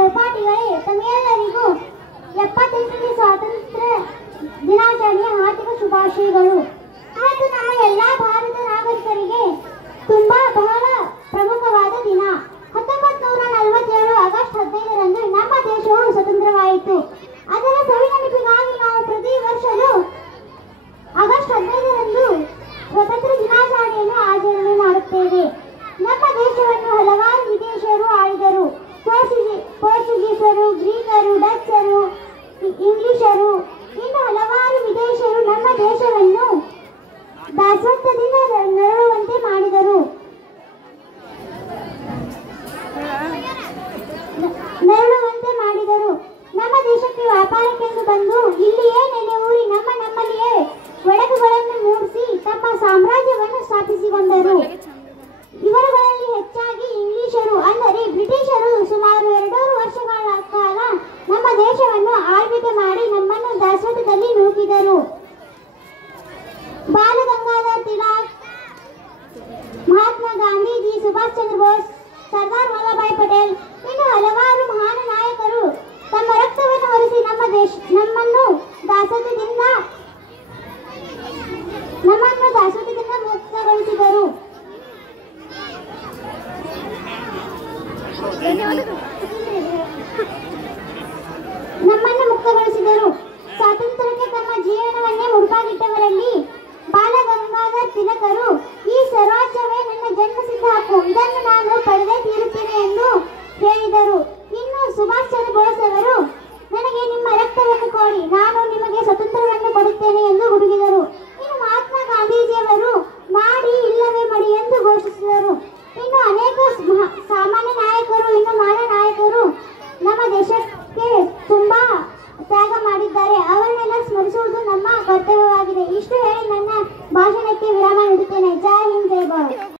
ಸಹಪಾಠಿಗಳೇ, ತಮ್ಮೆಲ್ಲರಿಗೂ 75ನೇ ಸ್ವಾತಂತ್ರ್ಯ ದಿನಾಚರಣೆಯ ಹಾರ್ದಿಕ ಶುಭಾಶಯಗಳು. ಇವತ್ತು ನಮ್ಮ ಎಲ್ಲಾ ಭಾರತ ನಾಗರಿಕರಿಗೆ ಬಹಳ ಪ್ರಮುಖವಾದ ದಿನ. 1947 ಆಗಸ್ಟ್ 15ರಂದು ನಮ್ಮ ದೇಶವು ಸ್ವತಂತ್ರವಾಯಿತು. ಅದರ ಸವಿನೆನಪಿಗಾಗಿ ನಾವು ಪ್ರತಿ ವರ್ಷವೂ ಆಗಸ್ಟ್ 15ರಂದು ಸ್ವತಂತ್ರ ದಿನಾಚರಣೆಯನ್ನು ಆಚರಣೆ ಮಾಡುತ್ತೇವೆ. ನಮ್ಮ ದೇಶವನ್ನು ಹಲವಾರು ವಿದೇಶಿಯರು ಆಳಿದರು. ಪೋರ್ಚುಗೀಸರು, ಗ್ರೀಕರು, ಡಚ್ಚರು, ಇಂಗ್ಲಿಷರು, ಇನ್ನು ಹಲವಾರು ವಿದೇಶಿಯರು ನಮ್ಮ ದೇಶವನ್ನು ದಾಸತ್ವದಿಂದ ನರಳುವಂತೆ ಮಾಡಿದರು. ನಮ್ಮ ದೇಶಕ್ಕೆ ವ್ಯಾಪಾರಕ್ಕೆಂದು ಬಂದು ಇಲ್ಲಿಯೇ ನೆಲೆಯೂರಿ ನಮ್ಮಲ್ಲಿಯೇ ಒಡಗುಗಳನ್ನು ಮೂಡಿಸಿ ತಮ್ಮ ಸಾಮ್ರಾಜ್ಯವನ್ನು ಸ್ಥಾಪಿಸಿಕೊಂಡರು. ಇವರುಗಳಲ್ಲಿ ಹೆಚ್ಚಾಗಿ ಇಂಗ್ಲಿಷರು ಅಂದರೆ ಬ್ರಿಟಿಷರು ಸುಮಾರು 200 ವರ್ಷಗಳ ಕಾಲ ನಮ್ಮ ದೇಶವನ್ನು ಆಳ್ವಿಕೆ ಮಾಡಿ ನಮ್ಮನ್ನು ದಾಸತ್ವದಲ್ಲಿ ನೂಕಿದರು. ಬಾಲ ಗಂಗಾಧರ್ ತಿಲಕ್, ಮಹಾತ್ಮ ಗಾಂಧೀಜಿ, ಸುಭಾಷ್ ಚಂದ್ರ ಬೋಸ್, ಸರ್ದಾರ್ ವಲ್ಲಭಾಯ್ ಪಟೇಲ್ ಇನ್ನು ಹಲವಾರು ಮಹಾನ್ ನಾಯಕರು ತಮ್ಮ ರಕ್ತವನ್ನು ಹರಿಸಿ ನಮ್ಮನ್ನು ದಾಸತ್ವದಿಂದ ಮುಕ್ತಗೊಳಿಸಿದರು. ಸ್ವಾತಂತ್ರ್ಯಕ್ಕೆ ತಮ್ಮ ಜೀವನವನ್ನೇ ಮುಡುಪಾಗಿಟ್ಟವರಲ್ಲಿ ಬಾಲ ಗಂಗಾಧರ್ ತಿಲಕರು ಈ ಸ್ವರಾಜ್ಯವೇ ನನ್ನ ಜನ್ಮಸಿದ್ಧ ಹಕ್ಕು, ಇದನ್ನು ನಾನು ಪಡೆದೇ ತೀರುತ್ತೇನೆ ಎಂದು ಹೇಳಿದರು. ಇನ್ನು ಸುಭಾಷ್ ಚಂದ್ರ ಬೋಸ್ ಅವರು ನನಗೆ ನಿಮ್ಮ ರಕ್ತವನ್ನು ಕೊಡಿ, ನಾನು ನಿಮಗೆ ಸ್ವಾತಂತ್ರ್ಯವನ್ನು ಕೊಡುತ್ತೇನೆ ಎಂದು ಗುಡುಗಿದರು. ಇನ್ನು ಮಹಾತ್ಮ ಗಾಂಧೀಜಿಯವರು ಮಾಡಿ ಇಲ್ಲವೇ ಮಡಿ ಎಂದು ಘೋಷಿಸಿದರು. ಇನ್ನು ಅನೇಕ ಸಾಮಾನ್ಯ ನಾಯಕರು, ಇನ್ನು ಮಹಾನ್ ನಾಯಕರು ನಮ್ಮ ದೇಶಕ್ಕೆ ತುಂಬಾ ತ್ಯಾಗ ಮಾಡಿದ್ದಾರೆ. ಅವರನ್ನೆಲ್ಲ ಸ್ಮರಿಸುವುದು ನಮ್ಮ ಕರ್ತವ್ಯವಾಗಿದೆ. ಇಷ್ಟು ಹೇಳಿ ನನ್ನ ಭಾಷಣಕ್ಕೆ ವಿರಾಮ ನೀಡುತ್ತೇನೆ. ಜೈ ಹಿಂದ್, ಜೈ ಭಾರತ್.